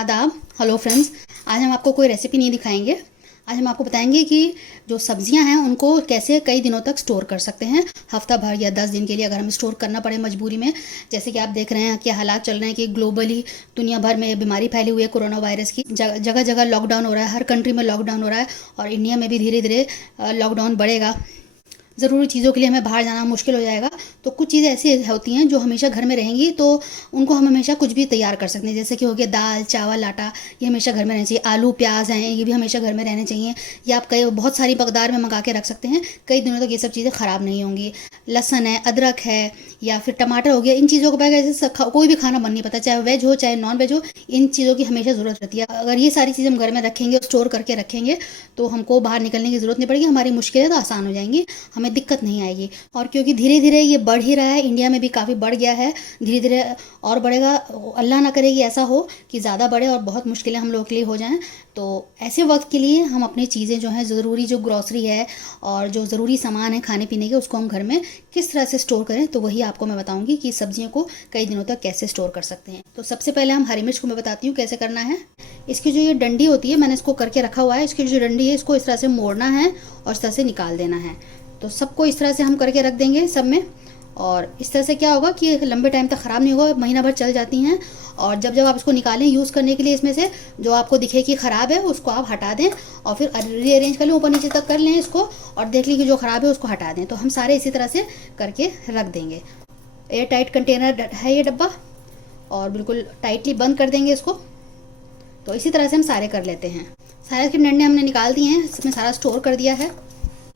आदाब। Hello friends. आज हम आपको कोई रेसिपी नहीं दिखाएंगे। आज हम आपको बताएंगे कि जो सब्जियां हैं उनको कैसे कई दिनों तक स्टोर कर सकते हैं, हफ्ता भर या 10 दिन के लिए अगर हमें स्टोर करना पड़े मजबूरी में। जैसे कि आप देख रहे हैं कि हालात चल रहे हैं कि ग्लोबली दुनिया भर में बीमारी फैली हुई है कोरोना वायरस की। जगह जगह लॉकडाउन हो रहा है, हर कंट्री में लॉकडाउन हो रहा है और इंडिया में भी धीरे धीरे लॉकडाउन बढ़ेगा। ज़रूरी चीज़ों के लिए हमें बाहर जाना मुश्किल हो जाएगा। तो कुछ चीज़ें ऐसी होती हैं जो हमेशा घर में रहेंगी, तो उनको हम हमेशा कुछ भी तैयार कर सकते हैं। जैसे कि हो गया दाल चावल आटा, ये हमेशा घर में रहना चाहिए। आलू प्याज हैं, ये भी हमेशा घर में रहने चाहिए। या आप कई बहुत सारी मकदार में मंगा के रख सकते हैं, कई दिनों तक ये सब चीज़ें ख़राब नहीं होंगी। लहसन है, अदरक है, या फिर टमाटर हो गया। इन चीज़ों के बगैर जैसे कोई भी खाना बन नहीं पाता, चाहे वेज हो चाहे नॉन वेज हो। इन चीज़ों की हमेशा ज़रूरत रहती है। अगर ये सारी चीज़ें हम घर में रखेंगे, स्टोर करके रखेंगे, तो हमको बाहर निकलने की ज़रूरत नहीं पड़ेगी। हमारी मुश्किलें तो आसान हो जाएंगी, हमें दिक्कत नहीं आएगी। और क्योंकि धीरे धीरे ये बढ़ ही रहा है, इंडिया में भी काफ़ी बढ़ गया है, धीरे धीरे और बढ़ेगा। अल्लाह ना करे कि ऐसा हो कि ज़्यादा बढ़े और बहुत मुश्किलें हम लोगों के लिए हो जाएं। तो ऐसे वक्त के लिए हम अपनी चीज़ें जो हैं ज़रूरी, जो ग्रॉसरी है और जो ज़रूरी सामान है खाने पीने के, उसको हम घर में किस तरह से स्टोर करें, तो वही आपको मैं बताऊंगी कि सब्जियों को कई दिनों तक कैसे स्टोर कर सकते हैं। तो सबसे पहले हम हरी मिर्च को मैं बताती हूँ कैसे करना है। इसकी जो ये डंडी होती है, मैंने इसको करके रखा हुआ है। इसकी जो डंडी है, इसको इस तरह से मोड़ना है और इस तरह से निकाल देना है। तो सबको इस तरह से हम करके रख देंगे सब में। और इस तरह से क्या होगा कि लंबे टाइम तक ख़राब नहीं होगा, महीना भर चल जाती हैं। और जब जब आप इसको निकालें यूज़ करने के लिए, इसमें से जो आपको दिखे कि ख़राब है उसको आप हटा दें और फिर रीअरेंज कर लें, ऊपर नीचे तक कर लें इसको, और देख लें कि जो ख़राब है उसको हटा दें। तो हम सारे इसी तरह से करके रख देंगे। एयर टाइट कंटेनर है ये डब्बा, और बिल्कुल टाइटली बंद कर देंगे इसको। तो इसी तरह से हम सारे कर लेते हैं। सारे के डंडे हमने निकाल दिए हैं, इसमें सारा स्टोर कर दिया है।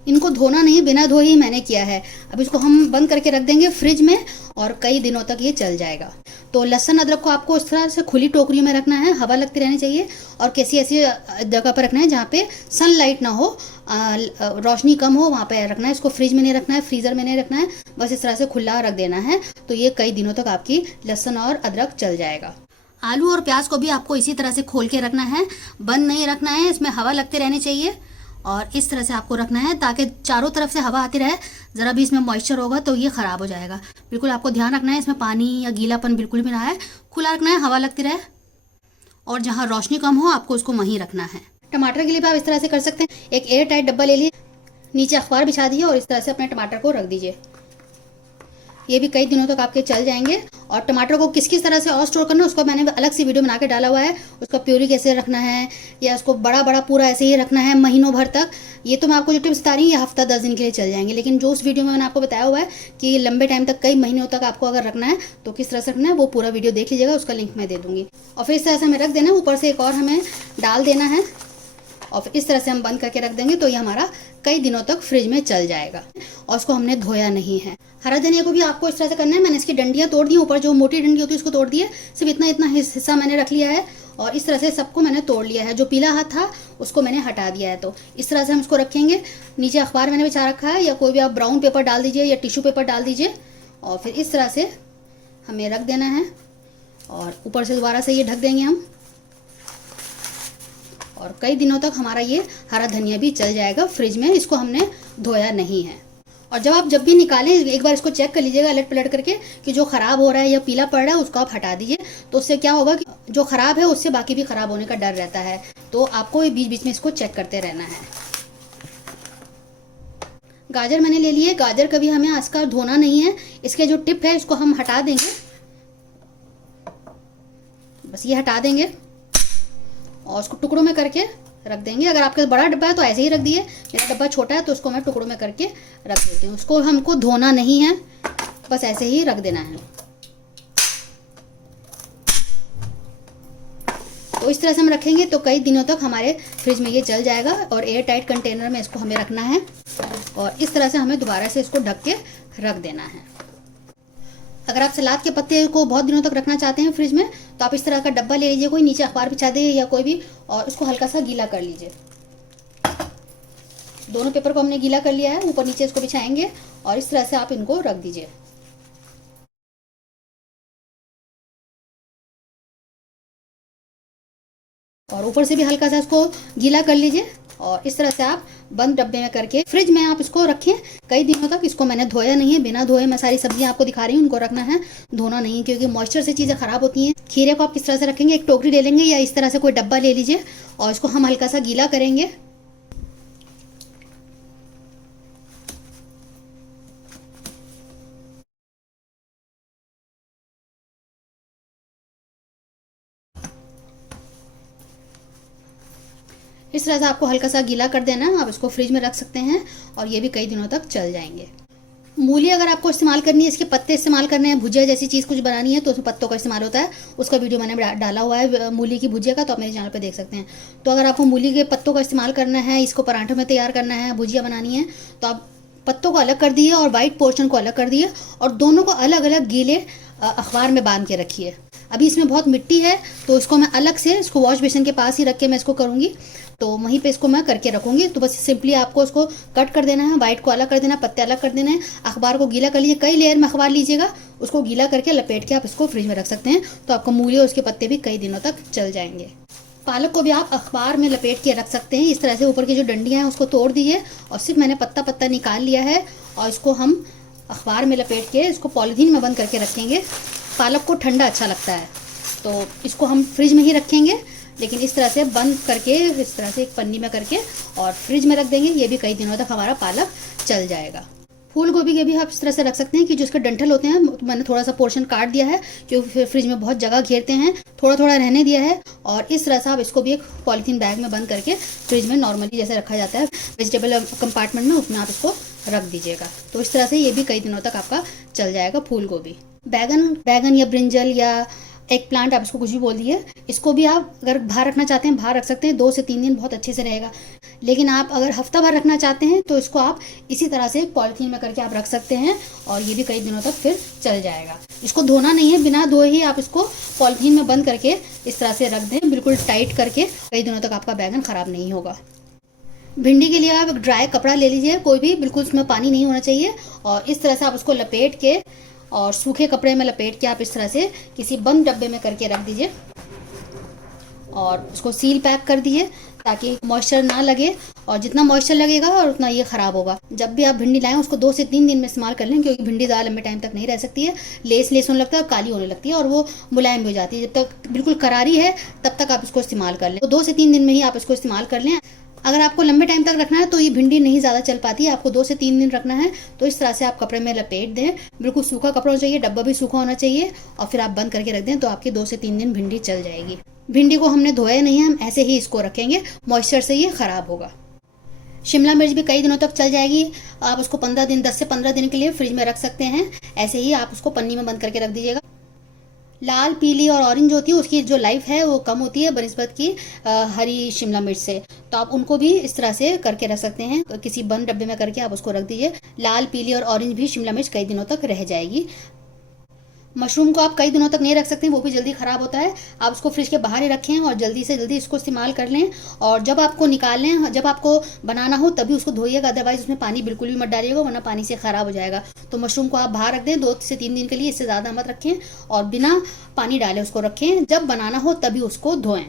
इनको धोना नहीं, बिना धोए ही मैंने किया है। अब इसको हम बंद करके रख देंगे फ्रिज में और कई दिनों तक ये चल जाएगा। तो लहसुन अदरक को आपको इस तरह से खुली टोकरियों में रखना है, हवा लगती रहनी चाहिए। और किसी ऐसी जगह पर रखना है जहाँ पे सनलाइट ना हो, रोशनी कम हो, वहाँ पे रखना है। इसको फ्रिज में नहीं रखना है, फ्रीज़र में नहीं रखना है, बस इस तरह से खुला रख देना है। तो ये कई दिनों तक आपकी लहसुन और अदरक चल जाएगा। आलू और प्याज को भी आपको इसी तरह से खोल के रखना है, बंद नहीं रखना है, इसमें हवा लगती रहनी चाहिए। और इस तरह से आपको रखना है ताकि चारों तरफ से हवा आती रहे। ज़रा भी इसमें मॉइस्चर होगा तो ये ख़राब हो जाएगा। बिल्कुल आपको ध्यान रखना है, इसमें पानी या गीलापन बिल्कुल भी ना है, खुला रखना है, हवा लगती रहे। और जहाँ रोशनी कम हो आपको उसको वहीं रखना है। टमाटर के लिए भी आप इस तरह से कर सकते हैं। एक एयर टाइट डब्बा ले लीजिए, नीचे अखबार बिछा दीजिए और इस तरह से अपने टमाटर को रख दीजिए। ये भी कई दिनों तक आपके चल जाएंगे। और टमाटर को किस किस तरह से और स्टोर करना है उसका मैंने अलग से वीडियो बना के डाला हुआ है। उसका प्यूरी कैसे रखना है, या उसको बड़ा बड़ा पूरा ऐसे ही रखना है महीनों भर तक। ये तो मैं आपको जो टिप्स बता रही हूँ ये हफ्ता 10 दिन के लिए चल जाएंगे, लेकिन जो उस वीडियो में मैंने आपको बताया हुआ है कि लंबे टाइम तक, कई महीनों तक आपको अगर रखना है तो किस तरह से रखना है, वो पूरा वीडियो देख लीजिएगा, उसका लिंक मैं दे दूँगी। और फिर इस तरह से हमें रख देना है, ऊपर से एक और हमें डाल देना है और फिर इस तरह से हम बंद करके रख देंगे। तो ये हमारा कई दिनों तक फ्रिज में चल जाएगा और उसको हमने धोया नहीं है। हरा धनिया को भी आपको इस तरह से करना है। मैंने इसकी डंडियाँ तोड़ दी, ऊपर जो मोटी डंडी होती है उसको तोड़ दी है, सिर्फ इतना इतना हिस्सा मैंने रख लिया है। और इस तरह से सबको मैंने तोड़ लिया है, जो पीला हाथ था उसको मैंने हटा दिया है। तो इस तरह से हम इसको रखेंगे। नीचे अखबार मैंने बिछा रखा है, या कोई भी आप ब्राउन पेपर डाल दीजिए या टिश्यू पेपर डाल दीजिए, और फिर इस तरह से हमें रख देना है। और ऊपर से दोबारा से ये ढक देंगे हम, और कई दिनों तक हमारा ये हरा धनिया भी चल जाएगा फ्रिज में। इसको हमने धोया नहीं है। और जब भी निकालें एक बार इसको चेक कर लीजिएगा अलट पलट करके कि जो ख़राब हो रहा है या पीला पड़ रहा है उसको आप हटा दीजिए। तो उससे क्या होगा कि जो ख़राब है उससे बाकी भी ख़राब होने का डर रहता है। तो आपको बीच बीच में इसको चेक करते रहना है। गाजर मैंने ले लिए। गाजर कभी हमें आजकल धोना नहीं है। इसके जो टिप है इसको हम हटा देंगे, बस ये हटा देंगे और उसको टुकड़ों में करके रख देंगे। अगर आपके बड़ा डब्बा है तो ऐसे ही रख दिए, मेरा डब्बा छोटा है तो उसको मैं टुकड़ों में करके रख देती हूँ। उसको हमको धोना नहीं है, बस ऐसे ही रख देना है। तो इस तरह से हम रखेंगे तो कई दिनों तक हमारे फ्रिज में ये चल जाएगा। और एयर टाइट कंटेनर में इसको हमें रखना है और इस तरह से हमें दोबारा से इसको ढक के रख देना है। अगर आप सलाद के पत्ते को बहुत दिनों तक रखना चाहते हैं फ्रिज में, तो आप इस तरह का डब्बा ले लीजिए, कोई नीचे अखबार बिछा दे या कोई भी, और इसको हल्का सा गीला कर लीजिए। दोनों पेपर को हमने गीला कर लिया है, ऊपर नीचे इसको बिछाएंगे और इस तरह से आप इनको रख दीजिए। और ऊपर से भी हल्का सा इसको गीला कर लीजिए। और इस तरह से आप बंद डब्बे में करके फ्रिज में आप इसको रखें कई दिनों तक। इसको मैंने धोया नहीं है, बिना धोए मैं सारी सब्जियां आपको दिखा रही हूँ, उनको रखना है, धोना नहीं, क्योंकि मॉइस्चर से चीज़ें खराब होती हैं। खीरे को आप किस तरह से रखेंगे, एक टोकरी ले लेंगे या इस तरह से कोई डब्बा ले लीजिए और इसको हम हल्का सा गीला करेंगे। इस तरह से आपको हल्का सा गीला कर देना है। आप इसको फ्रिज में रख सकते हैं और ये भी कई दिनों तक चल जाएंगे। मूली अगर आपको इस्तेमाल करनी है, इसके पत्ते इस्तेमाल करने हैं, भुजिया जैसी चीज़ कुछ बनानी है तो उसमें पत्तों का इस्तेमाल होता है। उसका वीडियो मैंने डाला हुआ है मूली की भुजिया का, तो आप मेरे चैनल पर देख सकते हैं। तो अगर आपको मूली के पत्तों का इस्तेमाल करना है, इसको पराठों में तैयार करना है, भुजिया बनानी है, तो आप पत्तों को अलग कर दिए और वाइट पोर्शन को अलग कर दिए और दोनों को अलग अलग गीले अखबार में बांध के रखिए। अभी इसमें बहुत मिट्टी है तो इसको मैं अलग से, इसको वॉश बेसिन के पास ही रख के मैं इसको करूँगी, तो वहीं पे इसको मैं करके रखूँगी। तो बस सिंपली आपको इसको कट कर देना है, वाइट को अलग कर देना है, पत्ते अलग कर देना है, अखबार को गीला कर लीजिए, कई लेयर में अखबार लीजिएगा, उसको गीला करके लपेट के आप इसको फ्रिज में रख सकते हैं। तो आपको मूली और उसके पत्ते भी कई दिनों तक चल जाएंगे। पालक को भी आप अखबार में लपेट के रख सकते हैं। इस तरह से ऊपर की जो डंडियाँ हैं उसको तोड़ दीजिए और सिर्फ मैंने पत्ता पत्ता निकाल लिया है और इसको हम अखबार में लपेट के इसको पॉलीथीन में बंद करके रखेंगे। पालक को ठंडा अच्छा लगता है तो इसको हम फ्रिज में ही रखेंगे, लेकिन इस तरह से बंद करके, इस तरह से एक पन्नी में करके और फ्रिज में रख देंगे। ये भी कई दिनों तक हमारा पालक चल जाएगा। फूल गोभी के भी आप इस तरह से रख सकते हैं कि जो इसके डंठल होते हैं, तो मैंने थोड़ा सा पोर्शन काट दिया है क्योंकि फिर फ्रिज में बहुत जगह घेरते हैं, थोड़ा थोड़ा रहने दिया है। और इस तरह से आप इसको भी एक पॉलीथीन बैग में बंद करके फ्रिज में नॉर्मली जैसे रखा जाता है वेजिटेबल कंपार्टमेंट में, उसमें आप इसको रख दीजिएगा। तो इस तरह से ये भी कई दिनों तक आपका चल जाएगा फूल गोभी। बैगन या ब्रिंजल या एक प्लांट, आप इसको कुछ भी बोल दिए, इसको भी आप अगर बाहर रखना चाहते हैं बाहर रख सकते हैं, 2 से 3 दिन बहुत अच्छे से रहेगा। लेकिन आप अगर हफ्ता भर रखना चाहते हैं तो इसको आप इसी तरह से पॉलीथीन में करके आप रख सकते हैं और ये भी कई दिनों तक फिर चल जाएगा। इसको धोना नहीं है, बिना धोए ही आप इसको पॉलीथीन में बंद करके इस तरह से रख दें, बिल्कुल टाइट करके, कई दिनों तक आपका बैगन ख़राब नहीं होगा। भिंडी के लिए आप एक ड्राई कपड़ा ले लीजिए कोई भी, बिल्कुल उसमें पानी नहीं होना चाहिए, और इस तरह से आप उसको लपेट के और सूखे कपड़े में लपेट के आप इस तरह से किसी बंद डब्बे में करके रख दीजिए और उसको सील पैक कर दिए ताकि मॉइस्चर ना लगे, और जितना मॉइस्चर लगेगा और उतना ये ख़राब होगा। जब भी आप भिंडी लाएं उसको 2 से 3 दिन में इस्तेमाल कर लें, क्योंकि भिंडी ज़्यादा लंबे टाइम तक नहीं रह सकती है, लेस होने लगता है, काली होने लगती है और वो मुलायम भी हो जाती है। जब तक बिल्कुल करारी है तब तक आप इसको इस्तेमाल कर लें, तो 2 से 3 दिन में ही आप इसको इस्तेमाल कर लें। अगर आपको लंबे टाइम तक रखना है तो ये भिंडी नहीं ज़्यादा चल पाती है, आपको 2 से 3 दिन रखना है, तो इस तरह से आप कपड़े में लपेट दें, बिल्कुल सूखा कपड़ा होना चाहिए, डब्बा भी सूखा होना चाहिए, और फिर आप बंद करके रख दें, तो आपकी 2 से 3 दिन भिंडी चल जाएगी। भिंडी को हमने धोया नहीं है, हम ऐसे ही इसको रखेंगे, मॉइस्चर से ये ख़राब होगा। शिमला मिर्च भी कई दिनों तक चल जाएगी, आप उसको 15 दिन 10 से 15 दिन के लिए फ्रिज में रख सकते हैं। ऐसे ही आप उसको पन्नी में बंद करके रख दीजिएगा। लाल, पीली और ऑरेंज होती है, उसकी जो लाइफ है वो कम होती है बनिस्बत की हरी शिमला मिर्च से, तो आप उनको भी इस तरह से करके रख सकते हैं, किसी बंद डब्बे में करके आप उसको रख दीजिए। लाल, पीली और ऑरेंज भी शिमला मिर्च कई दिनों तक रह जाएगी। मशरूम को आप कई दिनों तक नहीं रख सकते, वो भी जल्दी ख़राब होता है, आप उसको फ्रिज के बाहर ही रखें और जल्दी से जल्दी इसको इस्तेमाल कर लें। और जब आपको निकालें, जब आपको बनाना हो तभी उसको धोइएगा, अदरवाइज़ उसमें पानी बिल्कुल भी मत डालिएगा, वरना पानी से ख़राब हो जाएगा। तो मशरूम को आप बाहर रख दें 2 से 3 दिन के लिए, इससे ज़्यादा मत रखें, और बिना पानी डाले उसको रखें। जब बनाना हो तभी उसको धोएं।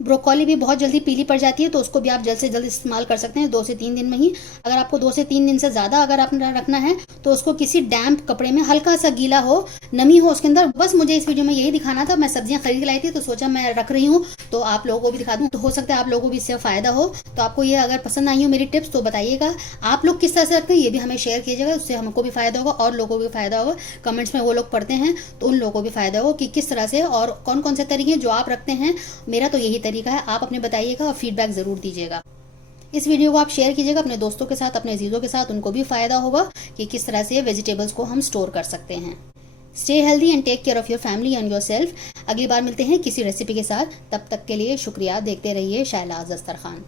ब्रोकोली भी बहुत जल्दी पीली पड़ जाती है, तो उसको भी आप जल्द से जल्द इस्तेमाल कर सकते हैं 2 से 3 दिन में ही। अगर आपको 2 से 3 दिन से ज़्यादा अगर आपने रखना है तो उसको किसी डैम्प कपड़े में, हल्का सा गीला हो, नमी हो उसके अंदर। बस मुझे इस वीडियो में यही दिखाना था, मैं सब्जियां खरीद के लाई थी तो सोचा मैं रख रही हूँ तो आप लोगों को भी दिखा दूँ, तो हो सकता है आप लोगों को भी इससे फ़ायदा हो। तो आपको ये अगर पसंद आई हो मेरी टिप्स तो बताइएगा, आप लोग किस तरह से रखते हैं ये भी हमें शेयर कीजिएगा, उससे हमको भी फ़ायदा होगा और लोगों को भी फ़ायदा होगा। कमेंट्स में वो लोग पढ़ते हैं तो उन लोगों को भी फ़ायदा होगा कि किस तरह से और कौन कौन से तरीके जो आप रखते हैं। मेरा तो यही तरीका है, आप अपने बताइएगा और फीडबैक ज़रूर दीजिएगा। इस वीडियो को आप शेयर कीजिएगा अपने दोस्तों के साथ, अपने अजीज़ों के साथ, उनको भी फ़ायदा होगा कि किस तरह से वेजिटेबल्स को हम स्टोर कर सकते हैं। Stay healthy and take care of your family and your self. अगली बार मिलते हैं किसी रेसिपी के साथ, तब तक के लिए शुक्रिया। देखते रहिए शायलाज़ दस्तरखान।